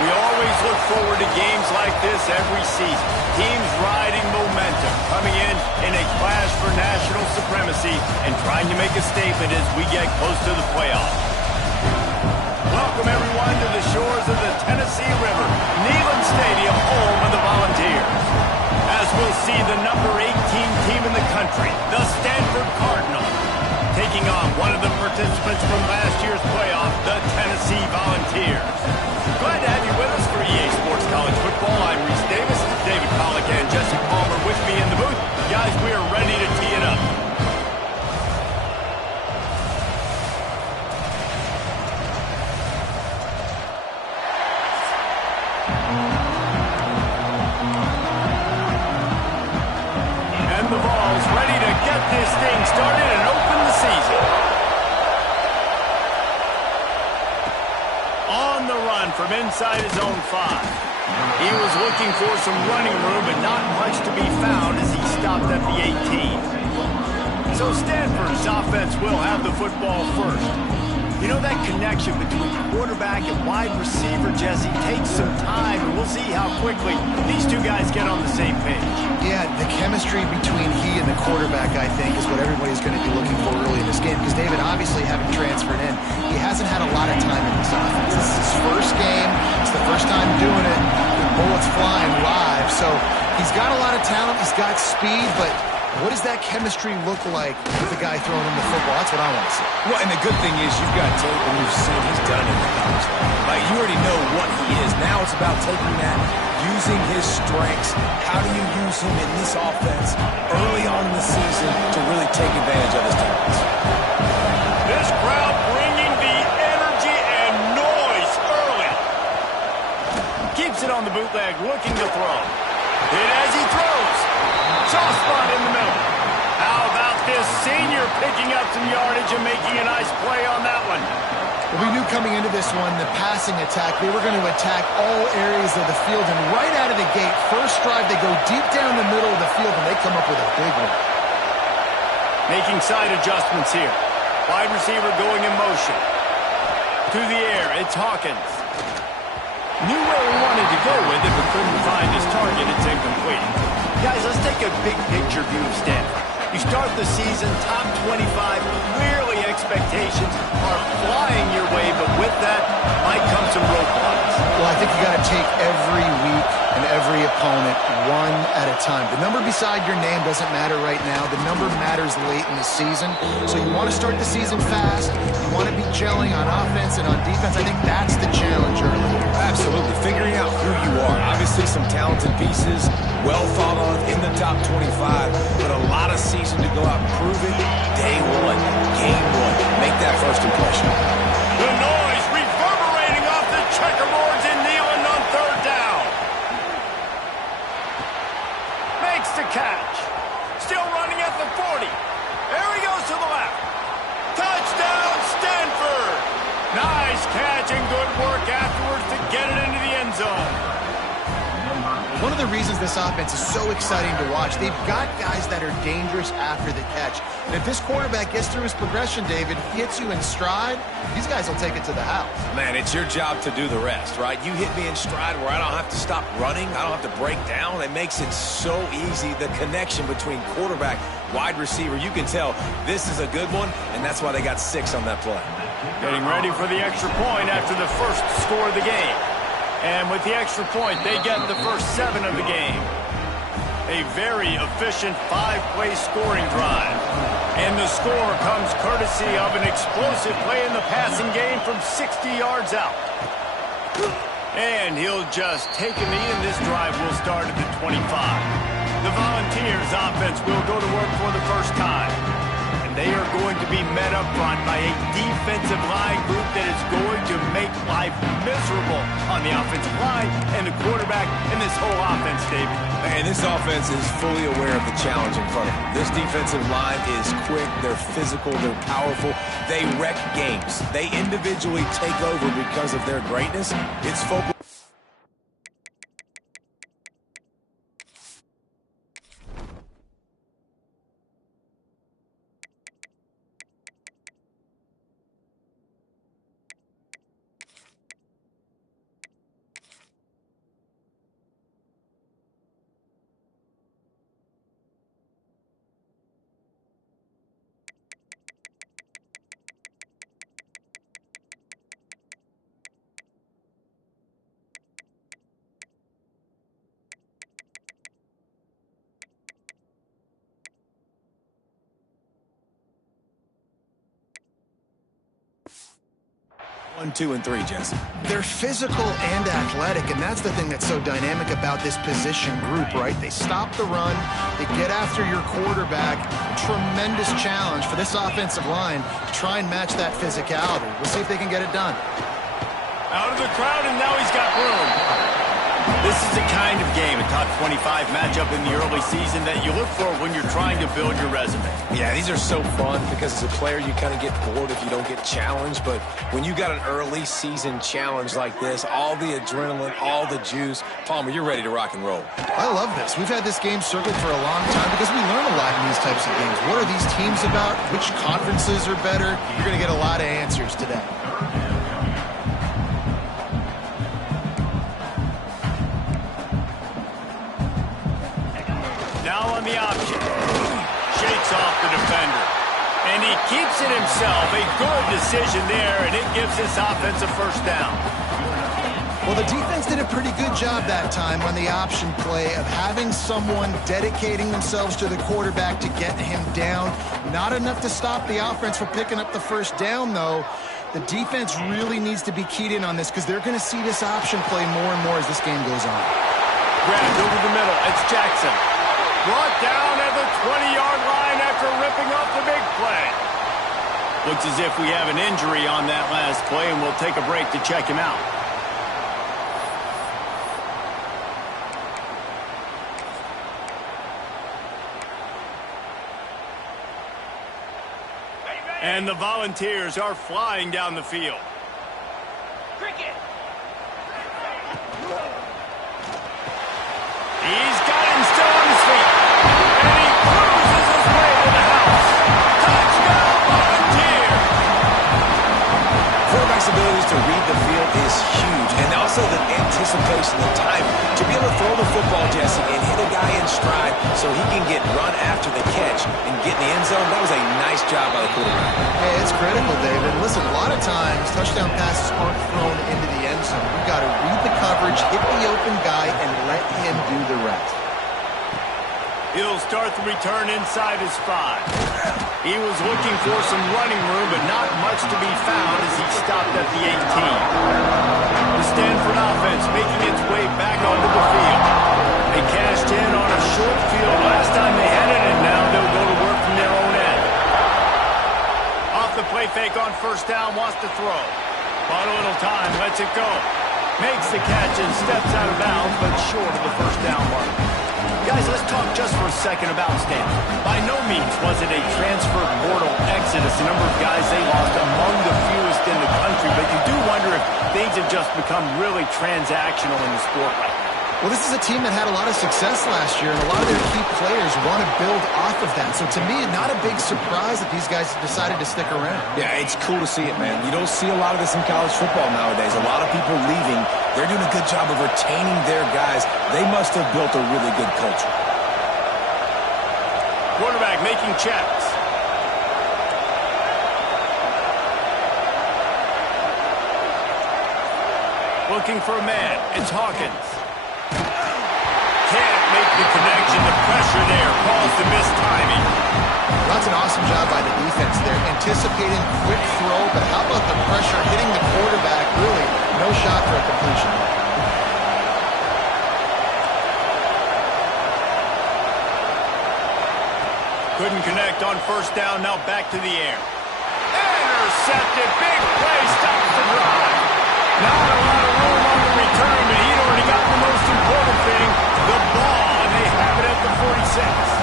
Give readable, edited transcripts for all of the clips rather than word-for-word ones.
We always look forward to games like this every season. Teams riding momentum, coming in a clash for national supremacy and trying to make a statement as we get close to the playoffs. Welcome, everyone, to the shores of the Tennessee River, Neyland Stadium, home of the Volunteers. As we'll see the number 18 team in the country, the Stanford Cardinals, taking on one of the participants from last year's playoff, the Tennessee Volunteers. Glad to have you with us for EA Sports College Football. I'm Reese Davis, David Pollack, and Jesse Palmer with me in the booth. Guys, we are ready to tee it up. And the Vols ready to get this thing started and open the season. On the run from inside his own 5. He was looking for some running room, but not much to be found as he stopped at the 18. So Stanford's offense will have the football first. You know, that connection between quarterback and wide receiver, Jesse, takes some time, and we'll see how quickly these two guys get on the same page. Yeah, the chemistry between he and the quarterback, I think, is what everybody's going to be looking for early in this game. Because David, obviously, having transferred in, he hasn't had a lot of time in this offense. This is his first game. It's the first time doing it. The bullets flying live. So he's got a lot of talent. He's got speed, but what does that chemistry look like with the guy throwing him the football? That's what I want to see. Well, and the good thing is you've got tape and you've seen he's done it in the college level. Like, you already know what he is. Now it's about taking that, using his strengths. How do you use him in this offense early on in the season to really take advantage of his talents? This crowd bringing the energy and noise early. Keeps it on the bootleg, looking to throw. Hit as he throws. Soft spot in the middle. How about this senior picking up some yardage and making a nice play on that one? Well, we knew coming into this one, the passing attack, they were going to attack all areas of the field. And right out of the gate, first drive, they go deep down the middle of the field, and they come up with a big one. Making side adjustments here. Wide receiver going in motion. To the air, it's Hawkins. Knew where he wanted to go with it, but couldn't find his target. It's incomplete. Guys, let's take a big picture view of Stanford. You start the season top 25. Clearly expectations are flying your way, but with that might come some roadblocks. Well, I think you got to take every week and every opponent one at a time. The number beside your name doesn't matter right now. The number matters late in the season. So you want to start the season fast. You want to be gelling on offense and on defense. I think that's the challenge early. Absolutely. Figuring out who you are. Obviously some talented pieces, well thought of in the top 25, but a lot of season to go out and prove it. Day one, game one. Make that first impression. The noise reverberating off the checkerboards in Neyland on third down. Makes the catch. Still running at the 40. There he goes to the left. Touchdown, Stanford. Nice catch and good work afterwards to get it into the end zone. One of the reasons this offense is so exciting to watch, they've got guys that are dangerous after the catch. And if this quarterback gets through his progression, David, hits you in stride, these guys will take it to the house. Man, it's your job to do the rest, right? You hit me in stride where I don't have to stop running. I don't have to break down. It makes it so easy, the connection between quarterback, wide receiver. You can tell this is a good one, and that's why they got 6 on that play. Getting ready for the extra point after the first score of the game. And with the extra point, they get the first 7 of the game. A very efficient 5-play scoring drive. And the score comes courtesy of an explosive play in the passing game from 60 yards out. And he'll just take a knee, and this drive will start at the 25. The Volunteers offense will go to work for the first time. And they are going to be met up front by a defensive line group that is going to make life miserable on the offensive line and the quarterback and this whole offense, David. And this offense is fully aware of the challenge in front of them. This defensive line is quick, they're physical, they're powerful. They wreck games. They individually take over because of their greatness. It's focal. 1, 2, and 3, Jesse. They're physical and athletic, and that's the thing that's so dynamic about this position group, right? They stop the run, they get after your quarterback. Tremendous challenge for this offensive line to try and match that physicality. We'll see if they can get it done. Out of the crowd, and now he's got room. This is the kind of game, a top 25 matchup in the early season, that you look for when you're trying to build your resume. Yeah, these are so fun because as a player, you kind of get bored if you don't get challenged. But when you got an early season challenge like this, all the adrenaline, all the juice, Palmer, you're ready to rock and roll. I love this. We've had this game circled for a long time because we learn a lot in these types of games. What are these teams about? Which conferences are better? You're going to get a lot of answers today. Now on the option. Shakes off the defender. And he keeps it himself. A good decision there, and it gives this offense a first down. Well, the defense did a pretty good job that time on the option play of having someone dedicating themselves to the quarterback to get him down. Not enough to stop the offense from picking up the first down, though. The defense really needs to be keyed in on this because they're going to see this option play more and more as this game goes on. Grabbed over the middle. It's Jackson. Brought down at the 20-yard line after ripping off the big play. Looks as if we have an injury on that last play, and we'll take a break to check him out. And the Volunteers are flying down the field. Cricket. He's got him still on his feet. And he cruises his way to the house. Touchdown, Volunteers! Quarterback's ability to read the field is huge, and also the anticipation, the timing. To be able to throw the football, Jesse, and hit a guy in stride so he can get run after the catch and get in the end zone, that was a nice job by the quarterback. Hey, it's critical, David. Listen, a lot of times touchdown passes aren't thrown into the end zone. You've got to read the coverage, hit the open guy, and let him do the rest. He'll start the return inside his 5. He was looking for some running room, but not much to be found as he stopped at the 18. The Stanford offense making its way back onto the field. They cashed in on a short field last time they had it, and now they'll go to work from their own end. Off the play fake on first down, wants to throw. Bought a little time, lets it go. Makes the catch and steps out of bounds, but short of the first down mark. Guys, let's talk just for a second about Stanford. By no means was it a transfer portal exodus. The number of guys they lost among the fewest in the country, but you do wonder if things have just become really transactional in the sport right now. Well, this is a team that had a lot of success last year, and a lot of their key players want to build off of that. So to me, not a big surprise that these guys decided to stick around. Yeah, it's cool to see it, man. You don't see a lot of this in college football nowadays. A lot of people leaving. They're doing a good job of retaining their guys. They must have built a really good culture. Quarterback making checks. Looking for a man. It's Hawkins. Can't make the connection. The pressure there caused the missed timing. That's an awesome job by the defense there. Anticipating quick throw, but how about the pressure hitting the quarterback? Really, no shot for a completion. Couldn't connect on first down. Now back to the air. Intercepted. Big play. Stops the drive. Not a lot of room on the return, but he'd already got the most important thing, the ball, and they have it at the 46.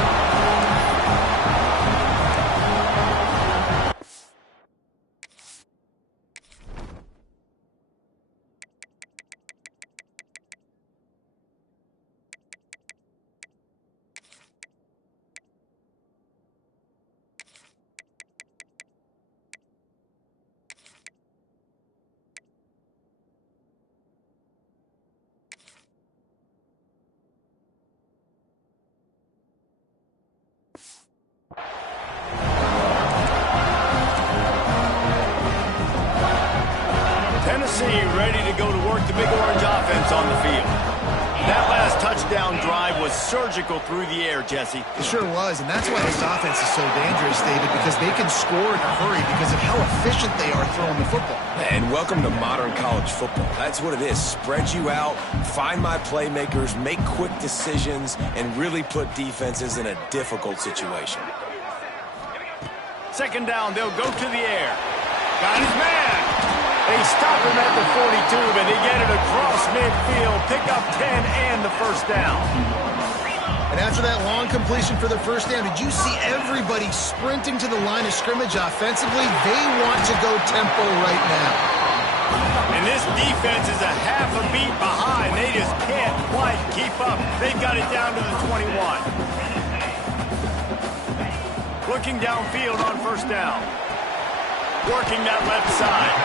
Tennessee ready to go to work. The Big Orange offense on the field. That last touchdown drive was surgical through the air, Jesse. It sure was, and that's why this offense is so dangerous, David, because they can score in a hurry because of how efficient they are throwing the football. And welcome to modern college football. That's what it is. Spread you out, find my playmakers, make quick decisions, and really put defenses in a difficult situation. Second down, they'll go to the air. Got his man. They stop him at the 42, but they get it across midfield, pick up 10 and the first down. And after that long completion for the first down, did you see everybody sprinting to the line of scrimmage offensively? They want to go tempo right now. And this defense is a half a beat behind. They just can't quite keep up. They've got it down to the 21. Looking downfield on first down. Working that left side.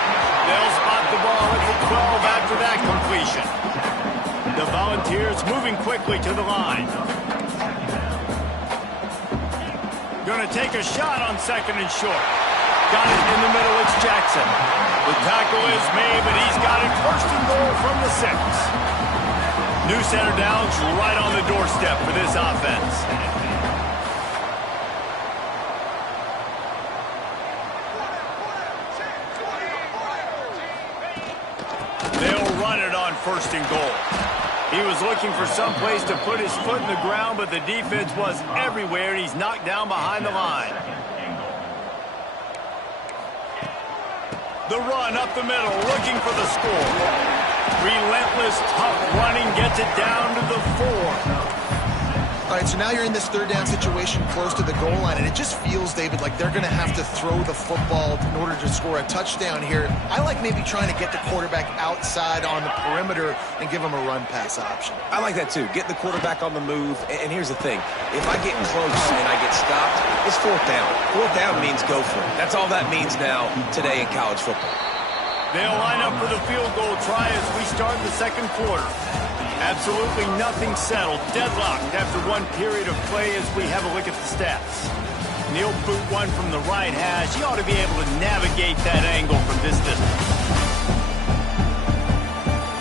They'll spot the ball at the 12 after that completion. The Volunteers moving quickly to the line. Going to take a shot on second and short. Got it in the middle. It's Jackson. The tackle is made, but he's got it first and goal from the 6. New center downs right on the doorstep for this offense. They'll run it on first and goal. He was looking for some place to put his foot in the ground, but the defense was everywhere, and he's knocked down behind the line. The run up the middle, looking for the score. Relentless, tough running, gets it down to the 4. All right, so now you're in this third down situation close to the goal line, and it just feels, David, like they're going to have to throw the football in order to score a touchdown here. I like maybe trying to get the quarterback outside on the perimeter and give him a run-pass option. I like that too. Get the quarterback on the move. And here's the thing. If I get close and I get stopped, it's fourth down. Fourth down means go for it. That's all that means now today in college football. They'll line up for the field goal try as we start the second quarter. Absolutely nothing settled. Deadlocked after one period of play as we have a look at the stats. Neil boot one from the right hash. He ought to be able to navigate that angle from this distance.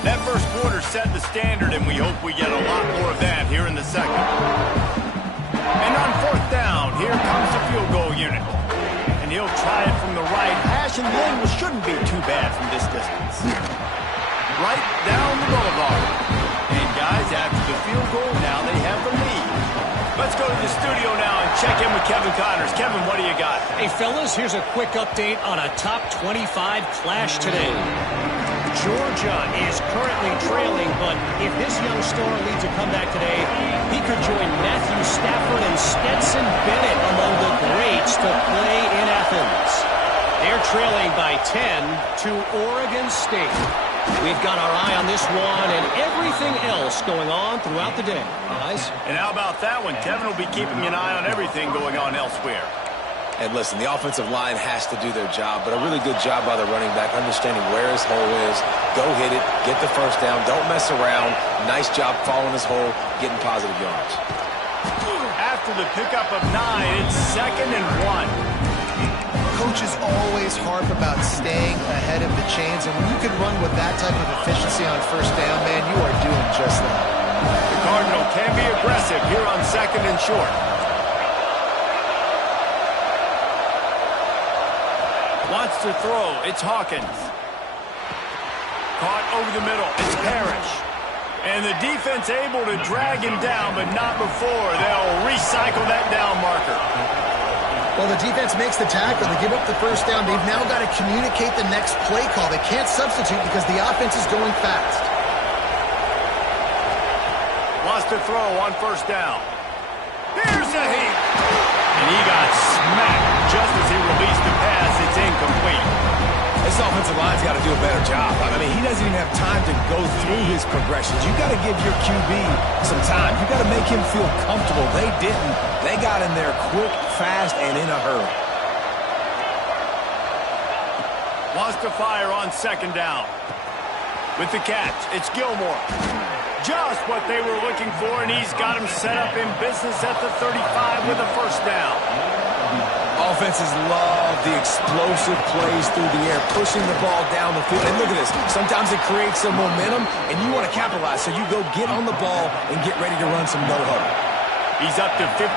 That first quarter set the standard, and we hope we get a lot more of that here in the second. And on fourth down, here comes the field goal unit. And he'll try it from the right hash, and the angle shouldn't be too bad from this distance. Right down the boulevard. And guys, after the field goal, now they have the lead. Let's go to the studio now and check in with Kevin Connors. Kevin, what do you got? Hey, fellas, here's a quick update on a top 25 clash today. Georgia is currently trailing, but if this young star leads a comeback today, he could join Matthew Stafford and Stetson Bennett among the greats to play in Athens. They're trailing by 10 to Oregon State. We've got our eye on this one and everything else going on throughout the day. Guys? And how about that one? Kevin will be keeping an eye on everything going on elsewhere. And listen, the offensive line has to do their job, but a really good job by the running back, understanding where his hole is. Go hit it, get the first down, don't mess around. Nice job following his hole, getting positive yards. After the pickup of 9, it's 2nd and 1. Coaches always harp about staying ahead of the chains, and when you can run with that type of efficiency on first down, man, you are doing just that. The Cardinal can be aggressive here on 2nd and short. Wants to throw. It's Hawkins. Caught over the middle. It's Parrish. And the defense able to drag him down, but not before. They'll recycle that down marker. Well, the defense makes the tackle. They give up the first down. They've now got to communicate the next play call. They can't substitute because the offense is going fast. Wants to throw on first down. Here's a heat. And he got smacked just as he released the pass. It's incomplete. This offensive line's got to do a better job. I mean, he doesn't even have time to go through his progressions. You got to give your QB some time. You got to make him feel comfortable. They didn't. They got in there quick, fast, and in a hurry. Wants to fire on 2nd down. With the catch, it's Gilmore. Just what they were looking for, and he's got him set up in business at the 35 with a first down. Offenses love the explosive plays through the air, pushing the ball down the field. And look at this. Sometimes it creates some momentum, and you want to capitalize. So you go get on the ball and get ready to run some no-huddle. He's up to 55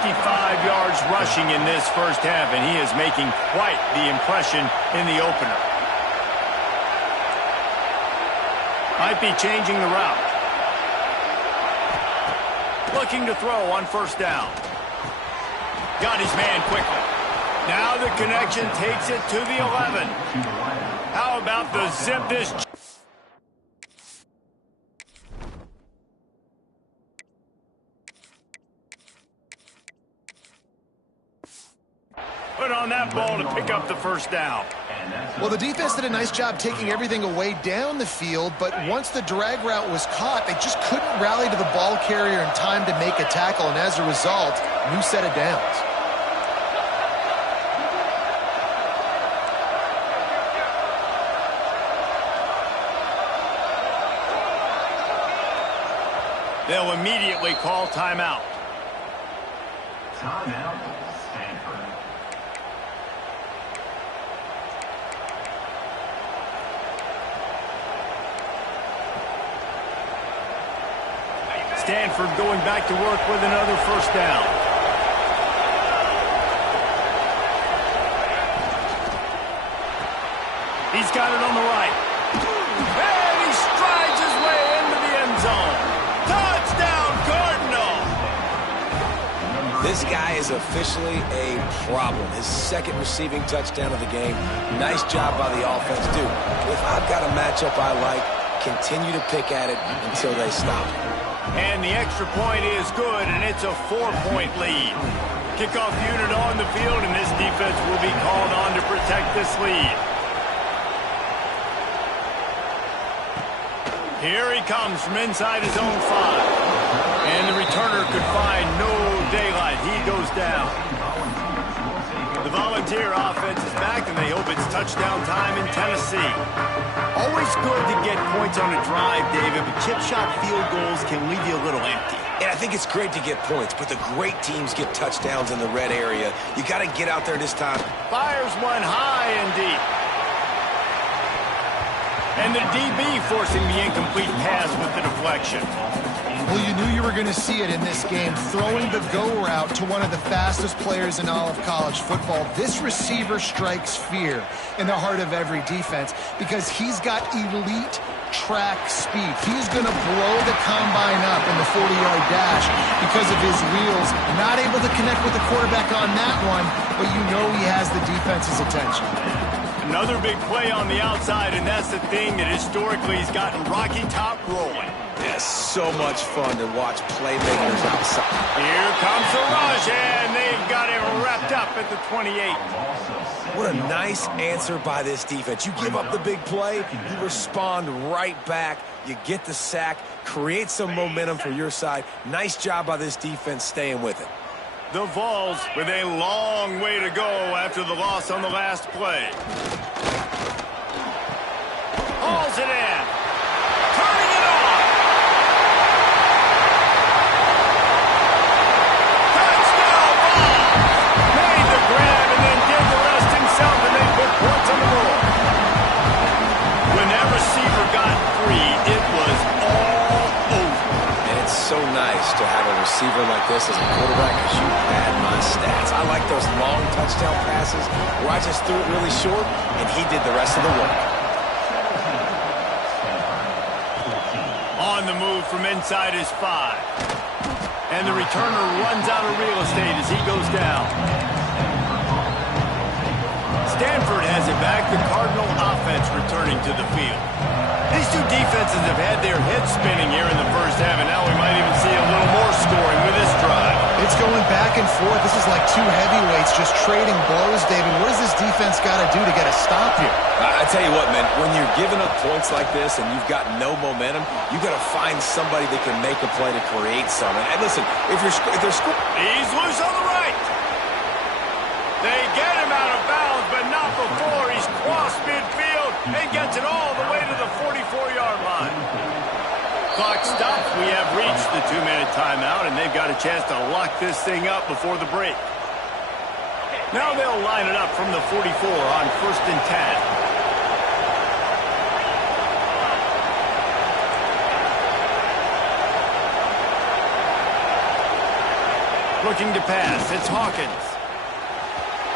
yards rushing in this first half, and he is making quite the impression in the opener. Might be changing the route. Looking to throw on first down. Got his man quickly. Now the connection takes it to the 11. How about the zip this? Put on that ball to pick up the first down. Well, the defense did a nice job taking everything away down the field, but once the drag route was caught, they just couldn't rally to the ball carrier in time to make a tackle, and as a result, new set of downs. They'll immediately call timeout. Timeout, Stanford. Stanford going back to work with another first down. He's got it on the right. And he strides his way into the end zone. Touchdown, Cardinal! This guy is officially a problem. His second receiving touchdown of the game. Nice job by the offense. Dude, if I've got a matchup I like, continue to pick at it until they stop. And the extra point is good, and it's a 4-point lead. Kickoff unit on the field, and this defense will be called on to protect this lead. Here he comes from inside his own 5. And the returner could find no daylight. He goes down. The Volunteer offense is back, and they hope it's touchdown time in Tennessee. Always good to get points on a drive, David, but chip shot field goals can leave you a little empty. And I think it's great to get points, but the great teams get touchdowns in the red area. You got to get out there this time. Fires one high and deep. And the DB forcing the incomplete pass with the deflection. Well, you knew you were going to see it in this game, throwing the go route to one of the fastest players in all of college football. This receiver strikes fear in the heart of every defense because he's got elite track speed. He's going to blow the combine up in the 40-yard dash because of his wheels. Not able to connect with the quarterback on that one, but you know he has the defense's attention. Another big play on the outside, and that's the thing that historically has gotten Rocky Top rolling. Yeah, so much fun to watch playmakers outside. Here comes the rush, and they've got him wrapped up at the 28. What a nice answer by this defense. You give up the big play, you respond right back, you get the sack, create some momentum for your side. Nice job by this defense staying with it. The Vols with a long way to go after the loss on the last play. Hauls it in. Turning it on. Touchdown Vols! Made the grab and then did the rest himself, and they put points on the board. When that receiver got free, it was all over. And it's so nice to have a receiver like this as a quarterback because you had my stats. I like those long touchdown passes where I just threw it really short and he did the rest of the work. On the move from inside his 5. And the returner runs out of real estate as he goes down. Stanford has it back. The Cardinal offense returning to the field. These two defenses have had their heads spinning here in the first half, and now we might even see a little more scoring with this drive. It's going back and forth. This is like two heavyweights just trading blows, David. What does this defense got to do to get a stop here? I tell you what, man, when you're giving up points like this and you've got no momentum, you got to find somebody that can make a play to create something. And listen, if they're scoring, he's loose on the right. They get him out of bounds, but not before he's crossed midfield and gets it all the way to the 44-yard line. Clock stops. We have reached the 2-minute timeout, and they've got a chance to lock this thing up before the break. Now they'll line it up from the 44 on 1st and 10. Looking to pass. It's Hawkins.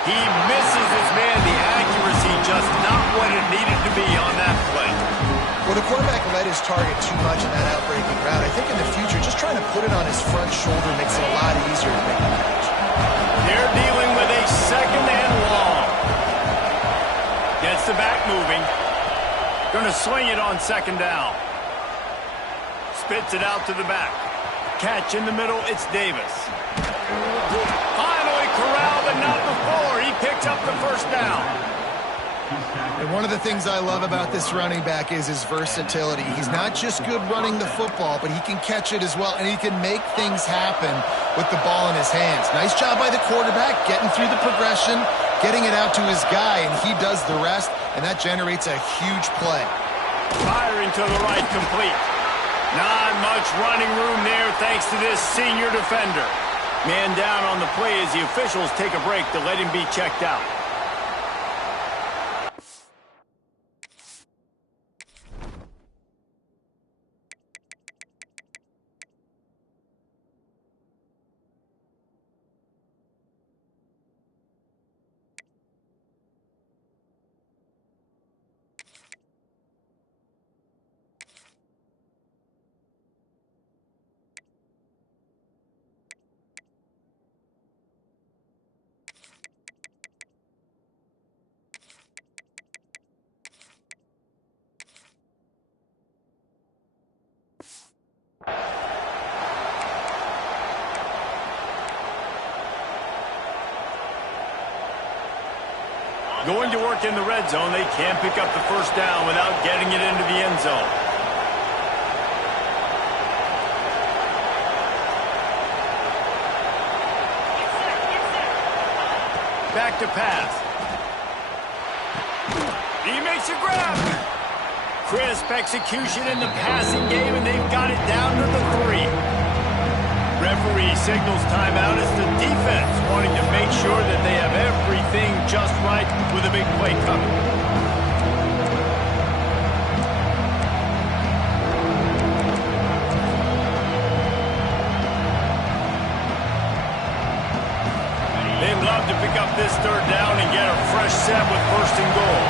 He misses his man. The accuracy just not what it needed to be on that play. Well, the quarterback let his target too much in that outbreaking route. I think in the future, just trying to put it on his front shoulder makes it a lot easier to make the catch. They're dealing with a 2nd and long. Gets the back moving. Going to swing it on 2nd down. Spits it out to the back. Catch in the middle. It's Davis. Finally corralled, but not before. He picks up the 1st down. And one of the things I love about this running back is his versatility. He's not just good running the football, but he can catch it as well, and he can make things happen with the ball in his hands. Nice job by the quarterback, getting through the progression, getting it out to his guy, and he does the rest, and that generates a huge play. Firing to the right, complete. Not much running room there thanks to this senior defender. Man down on the play as the officials take a break to let him be checked out. Going to work in the red zone. They can't pick up the 1st down without getting it into the end zone. Back to pass. He makes a grab. Crisp execution in the passing game, and they've got it down to the 3. Referee signals timeout as the defense wanting to make sure that they have everything just right with a big play coming. They'd love to pick up this 3rd down and get a fresh set with 1st and goal.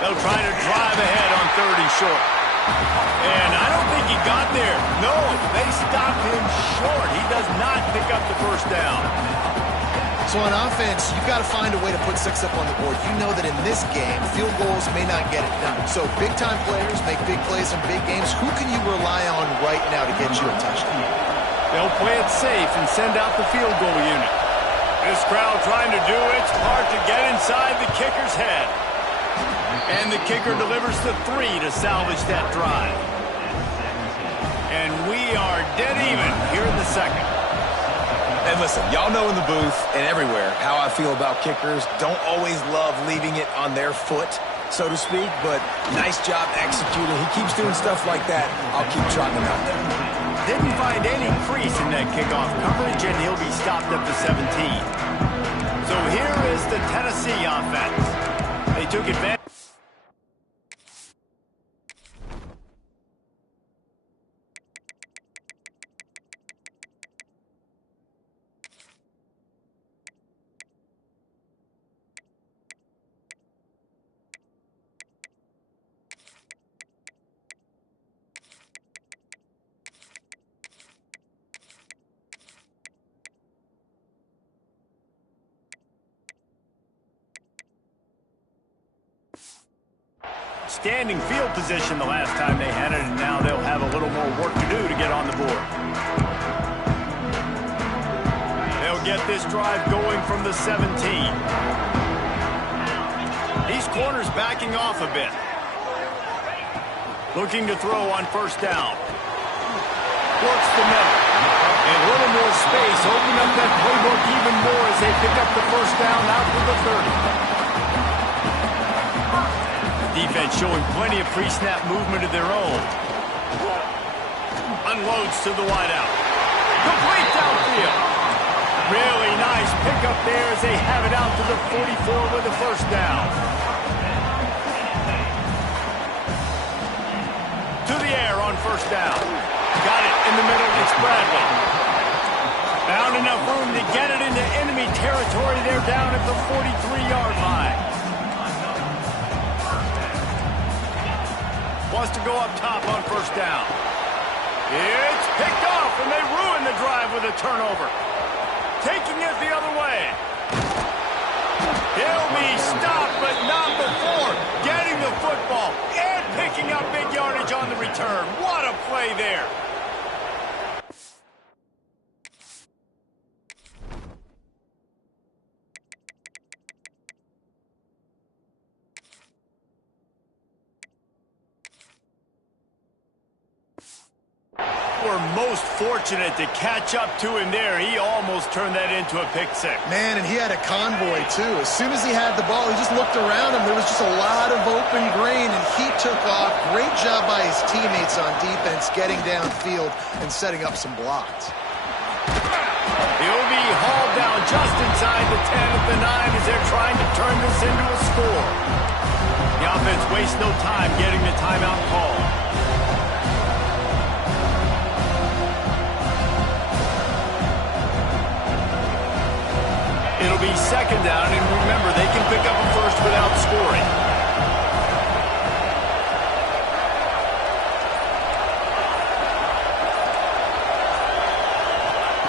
They'll try to drive ahead on 3rd and short. And I don't think he got there. No, they stopped him short. He does not pick up the 1st down. So on offense, you've got to find a way to put 6 up on the board. You know that in this game, field goals may not get it done. So big-time players make big plays in big games. Who can you rely on right now to get you a touchdown? They'll play it safe and send out the field goal unit. This crowd trying to do its part to get inside the kicker's head. And the kicker delivers the 3 to salvage that drive. And we are dead even here in the 2nd. And listen, y'all know in the booth and everywhere how I feel about kickers. Don't always love leaving it on their foot, so to speak, but nice job executing. He keeps doing stuff like that. I'll keep trotting him out there. Didn't find any crease in that kickoff coverage, and he'll be stopped up to 17. So here is the Tennessee offense. They took advantage. Standing field position the last time they had it, and now they'll have a little more work to do to get on the board. They'll get this drive going from the 17. These corners backing off a bit. Looking to throw on 1st down. Works the middle. And a little more space. Open up that playbook even more as they pick up the 1st down out to the 30. Defense showing plenty of pre-snap movement of their own. Unloads to the wideout. Complete downfield. Really nice pickup there as they have it out to the 44 with a first down. To the air on first down. Got it in the middle. It's Bradley. Found enough room to get it into enemy territory. They're down at the 43-yard line. Wants to go up top on first down. It's picked off, and they ruin the drive with a turnover. Taking it the other way. He'll be stopped, but not before getting the football and picking up big yardage on the return. What a play there. We're most fortunate to catch up to him there. He almost turned that into a pick six. Man, and he had a convoy, too. As soon as he had the ball, he just looked around him. There was just a lot of open grain, and he took off. Great job by his teammates on defense, getting downfield and setting up some blocks. He'll be hauled down just inside the 10 at the 9 as they're trying to turn this into a score. The offense wastes no time getting the timeout call. It'll be second down, and remember, they can pick up a first without scoring.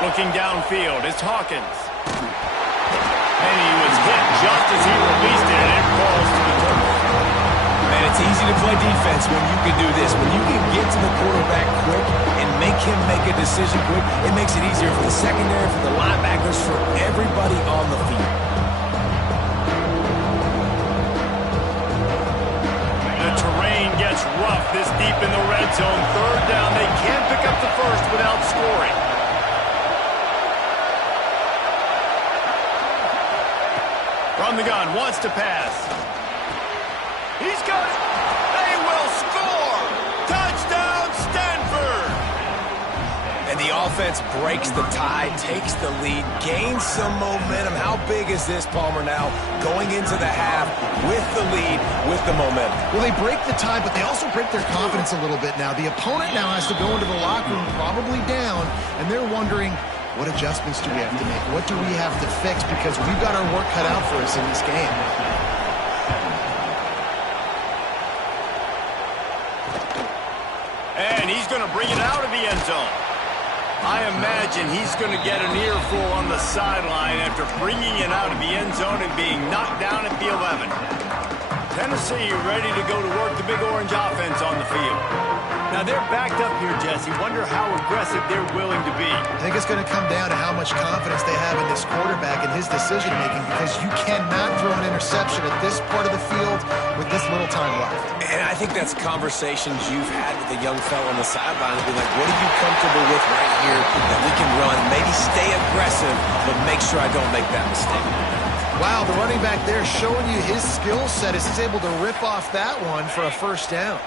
Looking downfield, it's Hawkins. And he was hit just as he released it, and it falls to the turf. Man, it's easy to play defense when you can do this. When you can get to the quarterback quick and make him make a decision quick, it makes it easier for the secondary, for the linebackers, for everybody on the field. The terrain gets rough this deep in the red zone. Third down, they can't pick up the first without scoring. From the gun, wants to pass. He's got it. They will score. Touchdown, Stanford. And the offense breaks the tie, takes the lead, gains some momentum. How big is this, Palmer, now going into the half with the lead, with the momentum? Well, they break the tie, but they also break their confidence a little bit now. The opponent now has to go into the locker room probably down, and they're wondering, what adjustments do we have to make? What do we have to fix? Because we've got our work cut out for us in this game. And he's going to bring it out of the end zone. I imagine he's going to get an earful on the sideline after bringing it out of the end zone and being knocked down at the 11. Tennessee ready to go to work the big orange offense on the field. Now they're backed up here, Jesse. Wonder how aggressive they're willing to be. I think it's going to come down to how much confidence they have in this quarterback and his decision-making, because you cannot throw an interception at this part of the field with this little time left. And I think that's conversations you've had with the young fella on the sideline and be like, what are you comfortable with right here that we can run? Maybe stay aggressive, but make sure I don't make that mistake. Wow, the running back there showing you his skill set as he's able to rip off that one for a first down.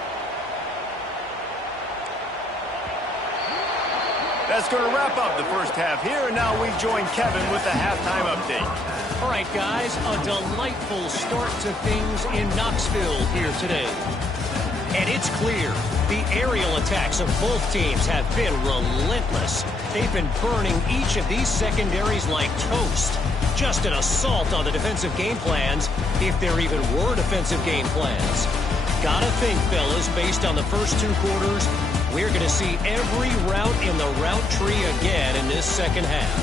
That's going to wrap up the first half here, and now we join Kevin with the halftime update. All right, guys, a delightful start to things in Knoxville here today. And it's clear the aerial attacks of both teams have been relentless. They've been burning each of these secondaries like toast. Just an assault on the defensive game plans, if there even were defensive game plans. Gotta think, fellas, based on the first two quarters, we're going to see every route in the route tree again in this second half.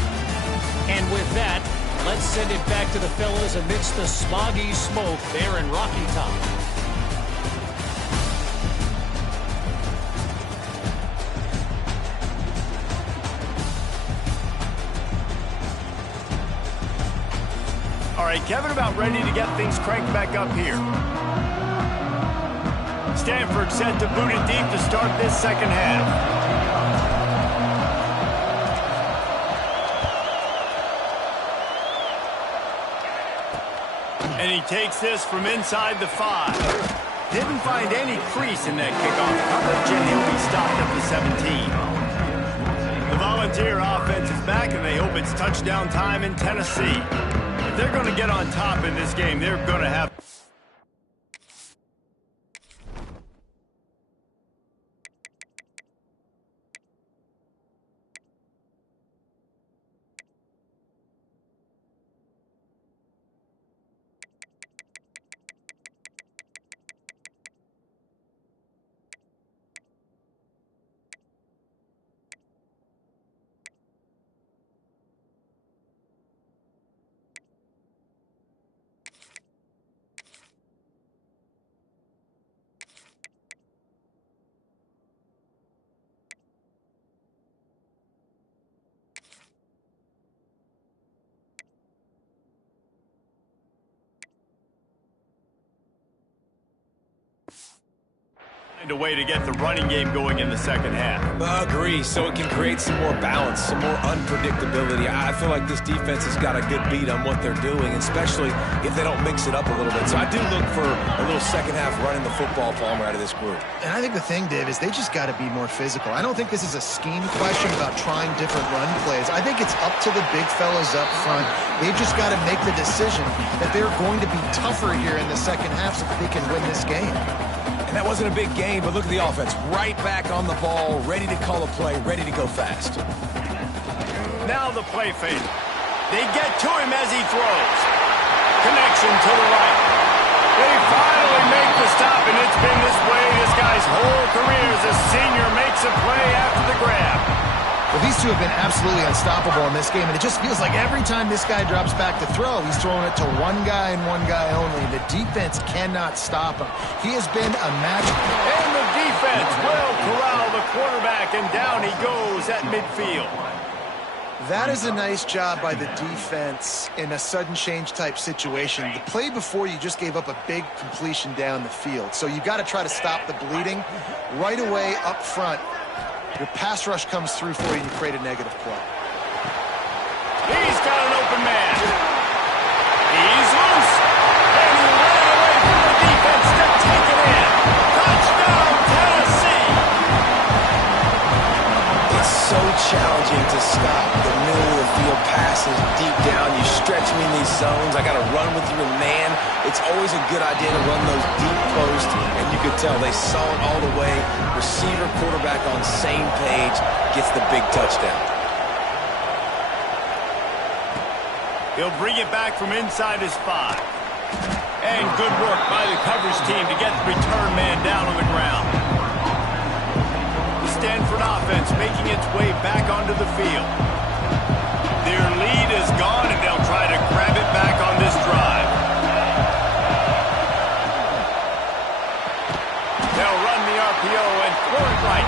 And with that, let's send it back to the fellas amidst the smoggy smoke there in Rocky Top. All right, Kevin about ready to get things cranked back up here. Stanford set to boot it deep to start this second half. And he takes this from inside the 5. Didn't find any crease in that kickoff coverage, and he'll be stopped at the 17. The Volunteers It's here, offense is back, and they hope it's touchdown time in Tennessee. If they're going to get on top in this game, they're going to have... a way to get the running game going in the second half. Agree, so it can create some more balance, some more unpredictability. I feel like this defense has got a good beat on what they're doing, especially if they don't mix it up a little bit. So I do look for a little second half running the football, Palmer, out of this group. And I think the thing, Dave, is they just got to be more physical. I don't think this is a scheme question about trying different run plays. I think it's up to the big fellas up front. They've just got to make the decision that they're going to be tougher here in the second half so that they can win this game. And that wasn't a big game, but look at the offense. Right back on the ball, ready to call a play, ready to go fast. Now the play fake. They get to him as he throws. Connection to the right. They finally make the stop, and it's been this way this guy's whole career as a senior makes a play after the grab. Well, these two have been absolutely unstoppable in this game, and it just feels like every time this guy drops back to throw, he's throwing it to one guy and one guy only. The defense cannot stop him. He has been a match. And the defense will corral the quarterback, and down he goes at midfield. That is a nice job by the defense in a sudden change type situation. The play before, you just gave up a big completion down the field. So you got to try to stop the bleeding right away up front. Your pass rush comes through for you and you create a negative play. He's got an open man. He's loose. And he ran away from the defense to take it in. Touchdown, Tennessee. It's so challenging to stop the middle of the field passes deep down. You stretch me in these zones. I got to run with you in man. It's always a good idea to run those deep posts, and you could tell they saw it all the way. Receiver, quarterback on same page, gets the big touchdown. He'll bring it back from inside his 5. And good work by the coverage team to get the return man down on the ground. The Stanford offense making its way back onto the field. Their lead is gone, and they'll try to grab it back on this drive. They'll run the RPO and throw it right.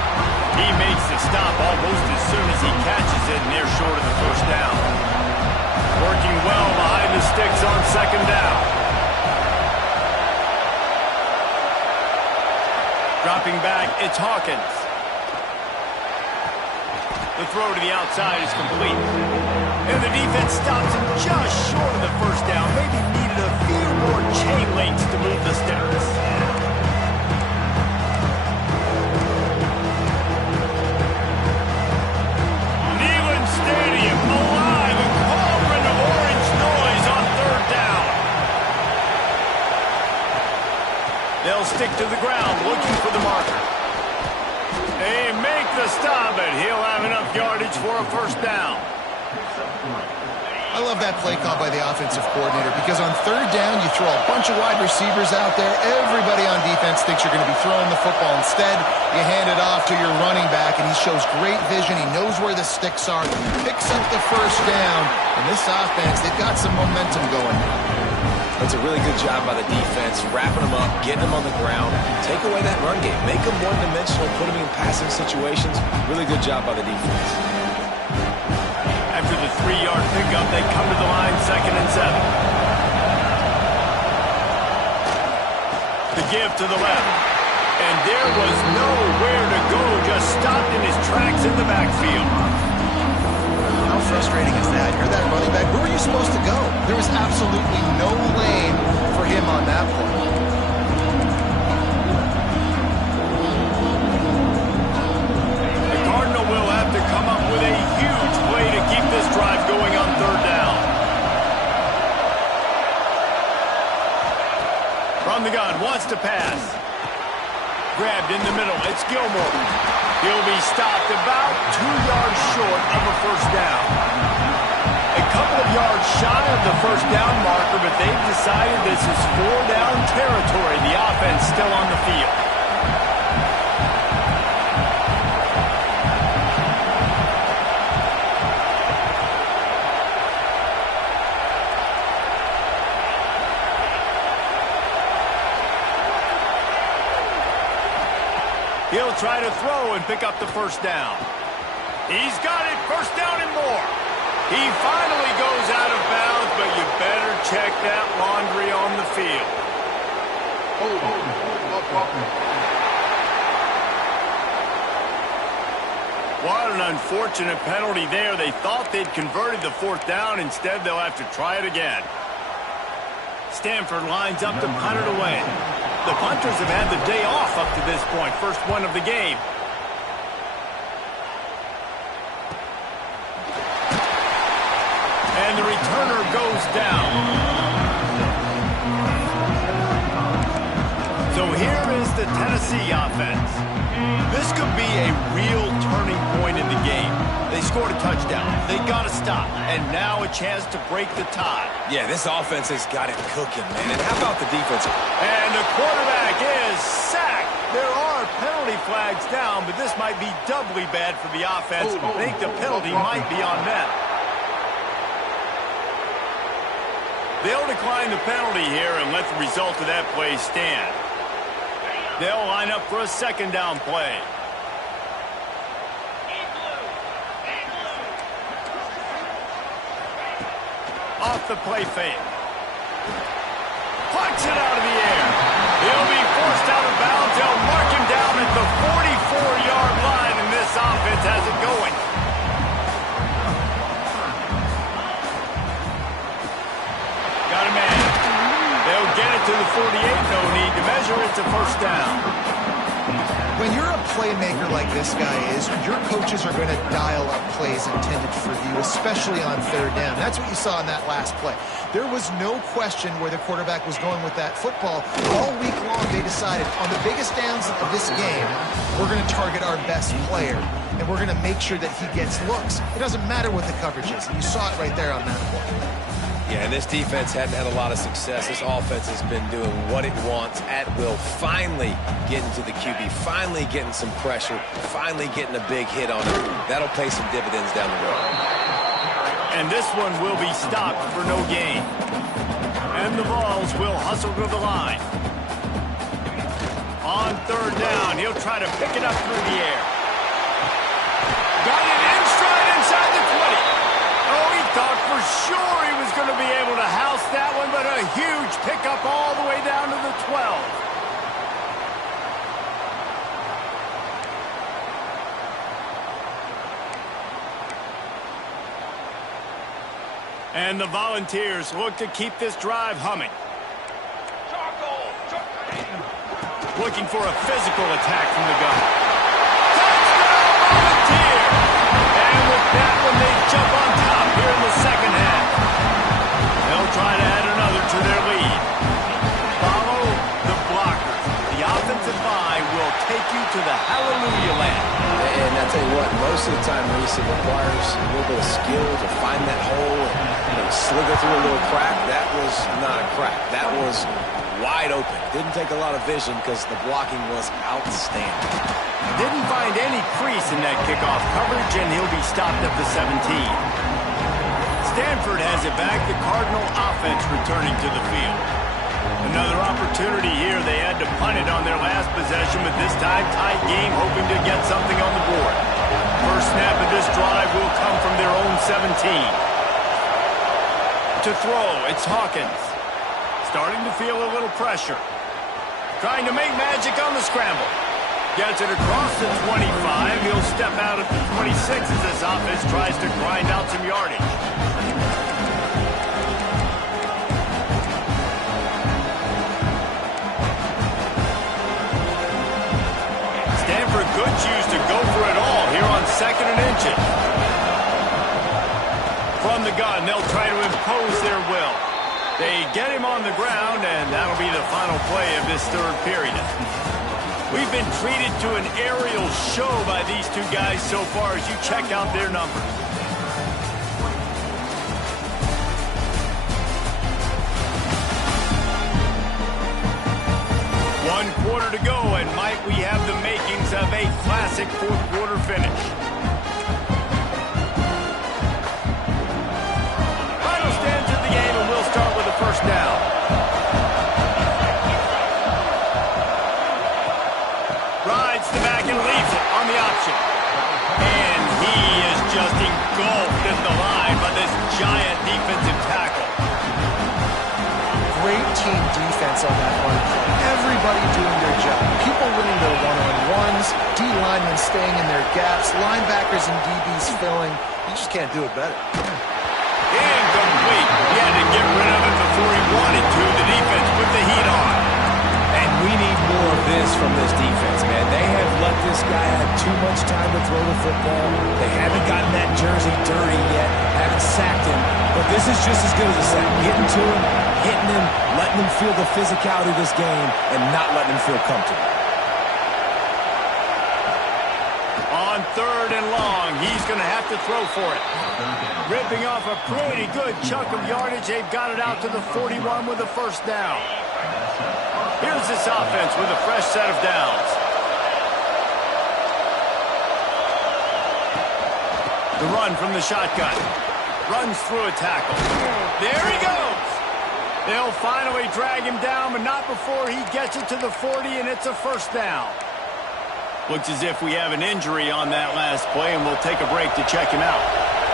He makes the stop almost as soon as he catches it, and they're short of the first down. Working well behind the sticks on second down. Dropping back, it's Hawkins. The throw to the outside is complete. And the defense stops him just short of the first down. Maybe needed a few more chain links to move the sticks. Neyland Stadium alive, a cauldron of orange noise on third down. They'll stick to the ground looking for the marker. They make the stop, and he'll have enough yardage for a first down. I love that play call by the offensive coordinator because on third down, you throw a bunch of wide receivers out there. Everybody on defense thinks you're going to be throwing the football. Instead, you hand it off to your running back, and he shows great vision. He knows where the sticks are, picks up the first down. And this offense, they've got some momentum going. That's a really good job by the defense, wrapping them up, getting them on the ground, take away that run game, make them one-dimensional, put them in passing situations. Really good job by the defense. After the 3-yard pickup, they come to the line, 2nd and 7. The give to the left. And there was nowhere to go, just stopped in his tracks in the backfield. How frustrating is that? You're that running back. Where were you supposed to go? There was absolutely no lane for him on that play. The Cardinal will have to come up with a huge From the gun, wants to pass. Grabbed in the middle, it's Gilmore. He'll be stopped about 2 yards short of a first down. A couple of yards shy of the first down marker, but they've decided this is 4-down territory. The offense still on the field. He'll try to throw and pick up the first down. He's got it, first down and more. He finally goes out of bounds, but you better check that laundry on the field. What an unfortunate penalty there. They thought they'd converted the fourth down. Instead, they'll have to try it again. Stanford lines up to punt it away. The punters have had the day off up to this point. First one of the game. And the returner goes down. So here is the Tennessee offense. This could be a real turning point in the game. They scored a touchdown. They got to stop. And now a chance to break the tie. Yeah, this offense has got it cooking, man. And how about the defense? And the quarterback is sacked. There are penalty flags down, but this might be doubly bad for the offense. I think the penalty might be on them. They'll decline the penalty here and let the result of that play stand. They'll line up for a second down play. Off the play fake. Plucks it out of the air. He'll be forced out of bounds. They'll mark him down at the 44-yard line, and this offense has it going. Got a man. They'll get it to the 48. No need to measure it to first down. When you're a playmaker like this guy is, your coaches are going to dial up plays intended for you, especially on third down. That's what you saw in that last play. There was no question where the quarterback was going with that football. All week long, they decided on the biggest downs of this game, we're going to target our best player, and we're going to make sure that he gets looks. It doesn't matter what the coverage is. And you saw it right there on that play. Yeah, and this defense hadn't had a lot of success. This offense has been doing what it wants at will. Finally getting to the QB, finally getting some pressure, finally getting a big hit on him. That'll pay some dividends down the road. And this one will be stopped for no gain. And the Vols will hustle to the line. On third down, he'll try to pick it up through the air. Got it in stride inside the 20. Oh, he thought for sure he was going to be able to house that one, but a huge pickup all the way down to the 12. And the Volunteers look to keep this drive humming. Looking for a physical attack from the gun. Touchdown, Volunteer! And with that one, they jump on top here in the second half. They'll try to add another to their lead. Follow the blockers. The offensive line will take you to the hallelujah land. And I tell you what, most of the time, Reese, it requires a little bit of skill to find that hole and slither through a little crack. That was not a crack. That was wide open. Didn't take a lot of vision because the blocking was outstanding. Didn't find any crease in that kickoff coverage, and he'll be stopped at the 17. Stanford has it back. The Cardinal offense returning to the field. Another opportunity here. They had to punt it on their last possession, but this time tight game, hoping to get something on the board. First snap of this drive will come from their own 17. To throw, it's Hawkins. Starting to feel a little pressure. Trying to make magic on the scramble. Gets it across the 25. He'll step out at the 26 as this offense tries to grind out some yardage. Stanford could choose to go for it all here on second and inches. From the gun, they'll try to impose their will. They get him on the ground, and that'll be the final. final play of this third period. We've been treated to an aerial show by these two guys so far as you check out their numbers. One quarter to go, and might we have the makings of a classic fourth quarter finish. Final stands of the game, and we'll start with a first down. Rides the back and leaves it on the option. And he is just engulfed at the line by this giant defensive tackle. Great team defense on that one. Everybody doing their job. People winning their one-on-ones, D-linemen staying in their gaps, linebackers and DBs filling. You just can't do it better. Incomplete. He had to get rid of it before he wanted to. The defense put the heat on. And we need more of this from this defense, man. They have let this guy have too much time to throw the football. They haven't gotten that jersey dirty yet, haven't sacked him. But this is just as good as a sack. Getting to him, hitting him, letting him feel the physicality of this game, and not letting him feel comfortable. On third and long, he's going to have to throw for it. Ripping off a pretty good chunk of yardage. They've got it out to the 41 with a first down. Here's this offense with a fresh set of downs. The run from the shotgun. Runs through a tackle. There he goes. They'll finally drag him down, but not before he gets it to the 40, and it's a first down. Looks as if we have an injury on that last play, and we'll take a break to check him out.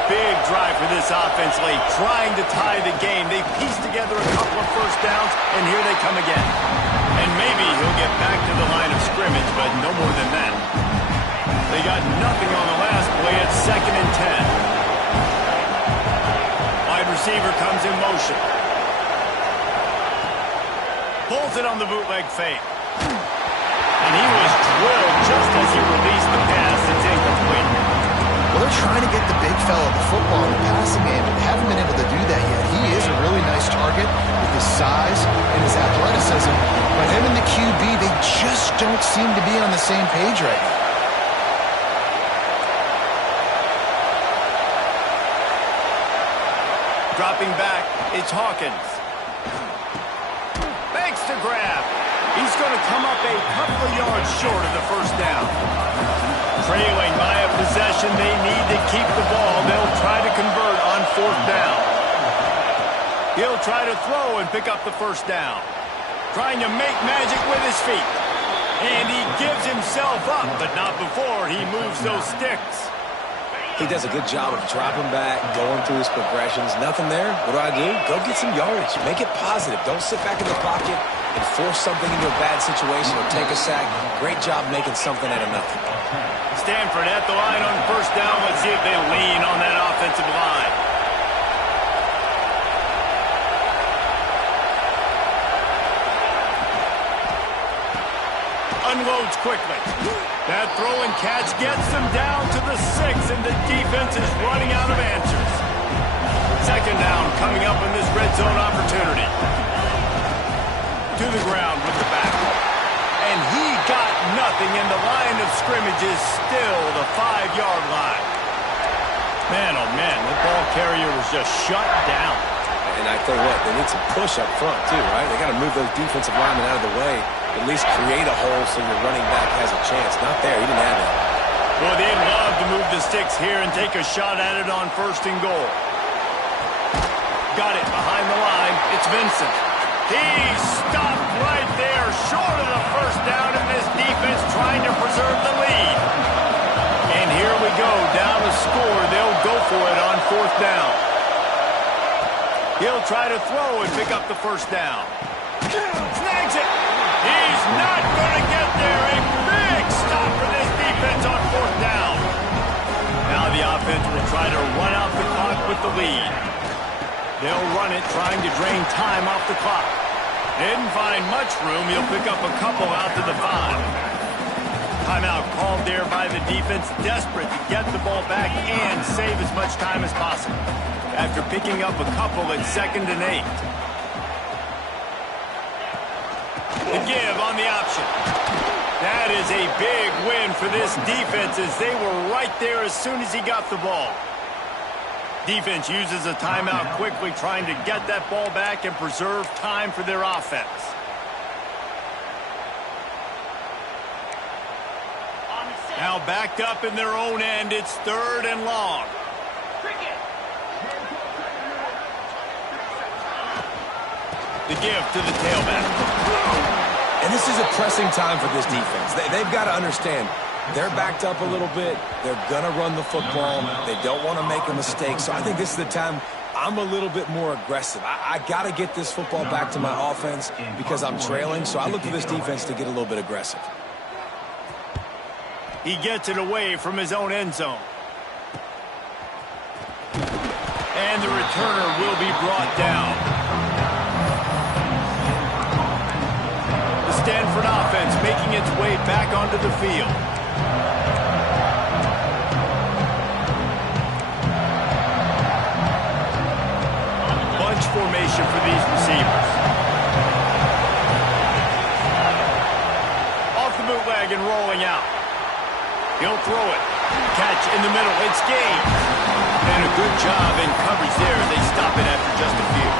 Big drive for this offense late, trying to tie the game. They pieced together a couple of first downs, and here they come again. And maybe he'll get back to the line of scrimmage, but no more than that. They got nothing on the last play at 2nd and 10. Wide receiver comes in motion. Pulls it on the bootleg fake. And he was drilled just as he released the pass. It's incomplete. Well, they're trying to get the big fella the football in the passing game, but they haven't been able to do that yet. He is a really nice target with his size and his athleticism, but him and the QB, they just don't seem to be on the same page right now. Dropping back, it's Hawkins. Makes the grab. He's going to come up a couple of yards short of the first down. Trailing by a possession, they need to keep the ball. They'll try to convert on 4th down. He'll try to throw and pick up the first down. Trying to make magic with his feet. And he gives himself up, but not before he moves those sticks. He does a good job of dropping back, going through his progressions. Nothing there. What do? Go get some yardage. Make it positive. Don't sit back in the pocket and force something into a bad situation or take a sack. Great job making something out of nothing. Stanford at the line on first down. Let's see if they lean on that offensive line. Unloads quickly. That throw and catch gets them down to the 6, and the defense is running out of answers. 2nd down coming up in this red zone opportunity. To the ground with the back. And he got nothing, and the line of scrimmage is still the 5-yard line. Man, oh man, the ball carrier was just shut down. And I tell you what, they need some push up front too, right? They got to move those defensive linemen out of the way, at least create a hole so your running back has a chance. Not there, he didn't have it. Well, they'd love to move the sticks here and take a shot at it on 1st and goal. Got it behind the line. It's Vincent. He stopped right there, short of the first down, and this defense trying to preserve the lead. And here we go, down a score. They'll go for it on 4th down. He'll try to throw and pick up the first down. Snags it. He's not going to get there. A big stop for this defense on 4th down. Now the offense will try to run out the clock with the lead. They'll run it, trying to drain time off the clock. Didn't find much room. He'll pick up a couple out to the 5. Timeout called there by the defense, desperate to get the ball back and save as much time as possible. After picking up a couple at 2nd and 8. The give on the option. That is a big win for this defense as they were right there as soon as he got the ball. Defense uses a timeout quickly, trying to get that ball back and preserve time for their offense. Now backed up in their own end, it's 3rd and long. The give to the tailback. And this is a pressing time for this defense. They've got to understand, they're backed up a little bit. They're going to run the football. They don't want to make a mistake. So I think this is the time I'm a little bit more aggressive. I got to get this football back to my offense because I'm trailing. So I look for this defense to get a little bit aggressive. He gets it away from his own end zone. And the returner will be brought down. The Stanford offense making its way back onto the field. Bunch formation for these receivers. Off the bootleg and rolling out. He'll throw it. Catch in the middle. It's gained. And a good job in coverage there. They stop it after just a few.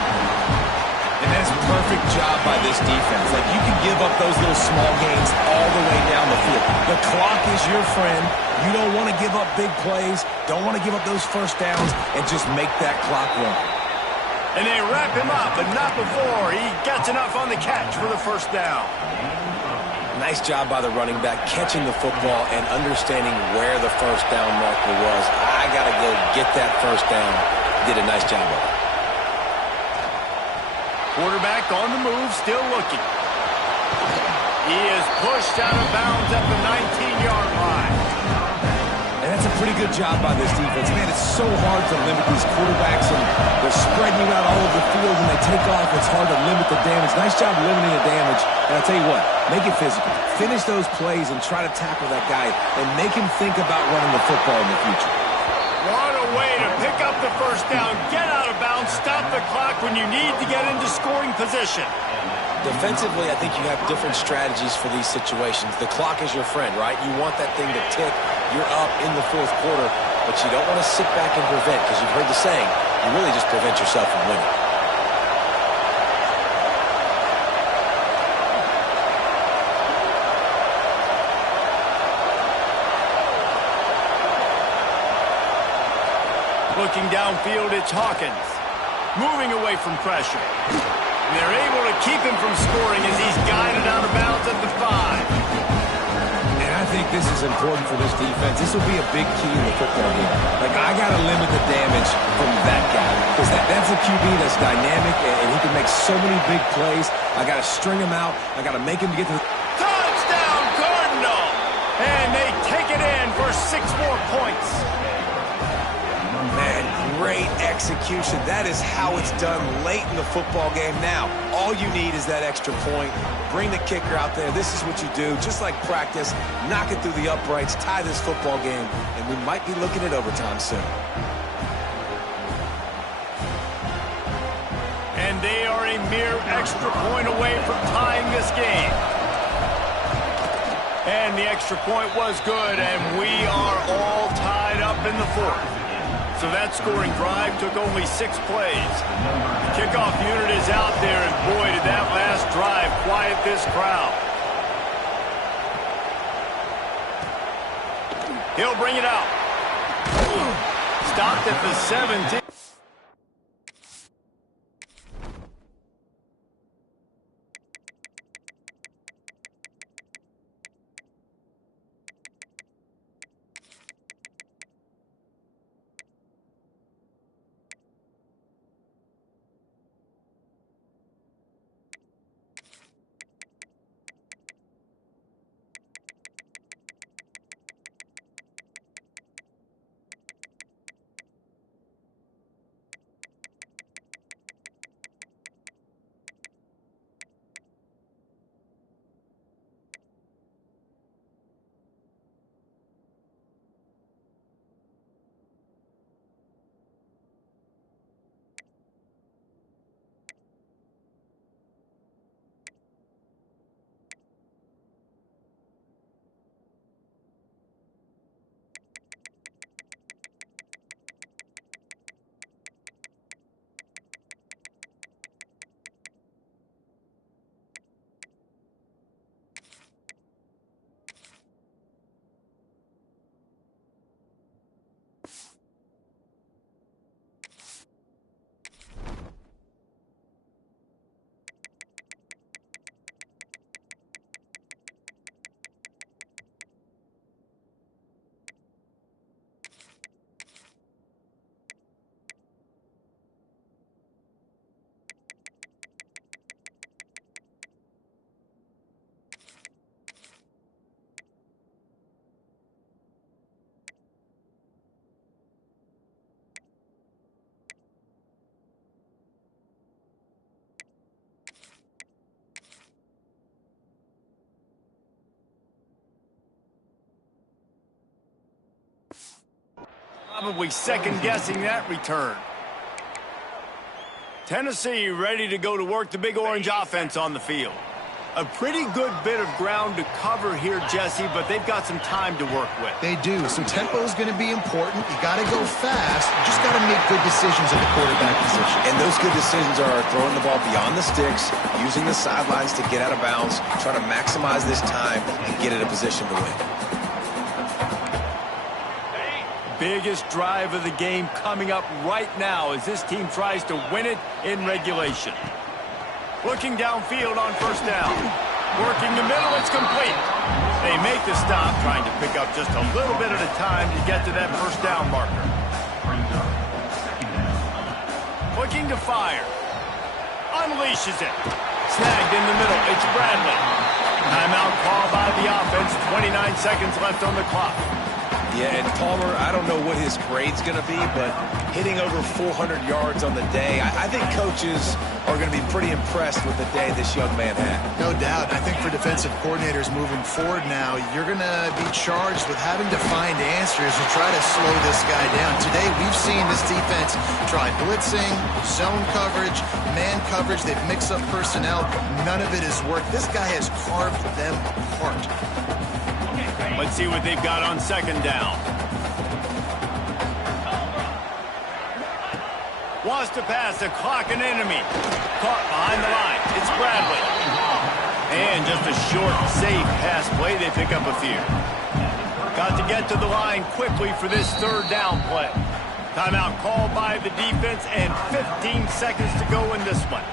And that's a perfect job by this defense. Like, you can give up those little small gains all the way down the field. The clock is your friend. You don't want to give up big plays. Don't want to give up those first downs and just make that clock run. And they wrap him up, but not before. He gets enough on the catch for the first down. Nice job by the running back catching the football and understanding where the first down marker was. I got to go get that first down. Did a nice job of it. Quarterback on the move, still looking. He is pushed out of bounds at the 19-yard line. And that's a pretty good job by this defense. Man, it's so hard to limit these quarterbacks, and they're spreading you out all over the field. When they take off, it's hard to limit the damage. Nice job limiting the damage. And I'll tell you what, make it physical. Finish those plays and try to tackle that guy and make him think about running the football in the future. What a way to pick up the first down, get out of bounds, stop the clock when you need to get into scoring position. Defensively, I think you have different strategies for these situations. The clock is your friend, right? You want that thing to tick. You're up in the 4th quarter, but you don't want to sit back and prevent, because you've heard the saying, you really just prevent yourself from winning. Looking downfield, it's Hawkins. Moving away from pressure. And they're able to keep him from scoring as he's guided out of bounds at the 5. And I think this is important for this defense. This will be a big key in the football game. Like, I got to limit the damage from that guy, because that's a QB that's dynamic, and he can make so many big plays. I got to string him out. I got to make him get to the... Touchdown, Cardinal! And they take it in for 6 more points. Man, great execution. That is how it's done late in the football game. Now, all you need is that extra point. Bring the kicker out there. This is what you do. Just like practice, knock it through the uprights, tie this football game, and we might be looking at overtime soon. And they are a mere extra point away from tying this game. And the extra point was good, and we are all tied up in the 4th. So that scoring drive took only 6 plays. The kickoff unit is out there, and boy, did that last drive quiet this crowd. He'll bring it out. Stopped at the 17. Probably second-guessing that return. Tennessee ready to go to work the Big Orange offense on the field. A pretty good bit of ground to cover here, Jesse, but they've got some time to work with. They do. So tempo is going to be important. You got to go fast. You just got to make good decisions at the quarterback position. And those good decisions are throwing the ball beyond the sticks, using the sidelines to get out of bounds, trying to maximize this time and get in a position to win. Biggest drive of the game coming up right now as this team tries to win it in regulation. Looking downfield on first down. Working the middle, it's complete. They make the stop, trying to pick up just a little bit at a time to get to that first down marker. Looking to fire. Unleashes it. Snagged in the middle, it's Bradley. Timeout call by the offense, 29 seconds left on the clock. Yeah, and Palmer, I don't know what his grade's going to be, but hitting over 400 yards on the day, I think coaches are going to be pretty impressed with the day this young man had. No doubt. I think for defensive coordinators moving forward now, you're going to be charged with having to find answers to try to slow this guy down. Today, we've seen this defense try blitzing, zone coverage, man coverage. They've mixed up personnel. None of it has worked. This guy has carved them apart. Let's see what they've got on second down. Wants to pass a clock and enemy. Caught behind the line. It's Bradley. And just a short, safe pass play. They pick up a few. Got to get to the line quickly for this third down play. Timeout called by the defense and 15 seconds to go in this one.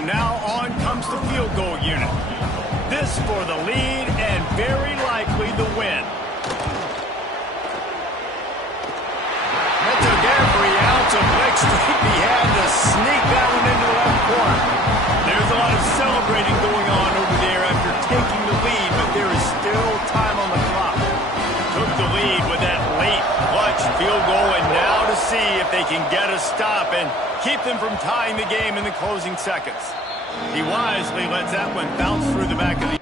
Now on comes the field goal unit. This for the lead and very likely the win. That took every ounce of leg strength he had to sneak that one into the left corner. There's a lot of celebrating going on over there after taking the lead, but there is still time on the clock. Took the lead with that late clutch field goal, and now to see if they can get a stop and keep them from tying the game in the closing seconds. He wisely lets that one bounce through the back of the...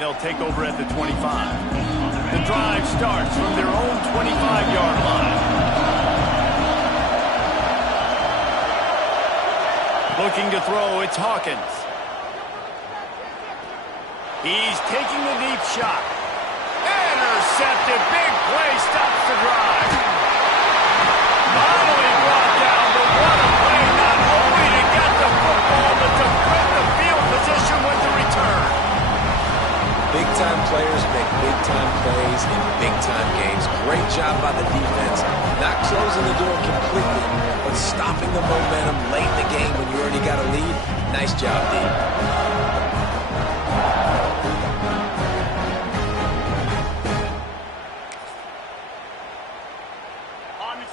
They'll take over at the 25. The drive starts from their own 25-yard line. Looking to throw, it's Hawkins. He's taking the deep shot. Intercepted, big play, stops the drive. Finally brought down, but what a play, not only to get the football, but to put the field position with the return. Big-time players make big-time plays in big-time games. Great job by the defense. Not closing the door completely, but stopping the momentum late in the game when you already got a lead. Nice job, D.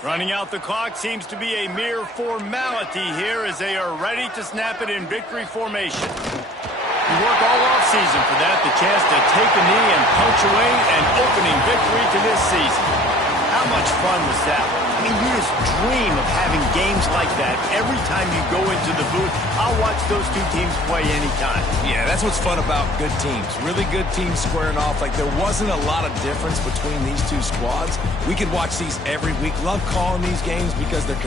Running out the clock seems to be a mere formality here as they are ready to snap it in victory formation. You work all offseason for that, the chance to take a knee and punctuate an opening victory to this season. How much fun was that? I mean, you just dream of having games like that every time you go into the booth. I'll watch those two teams play anytime. Yeah, that's what's fun about good teams. Really good teams squaring off. Like, there wasn't a lot of difference between these two squads. We could watch these every week. Love calling these games because they're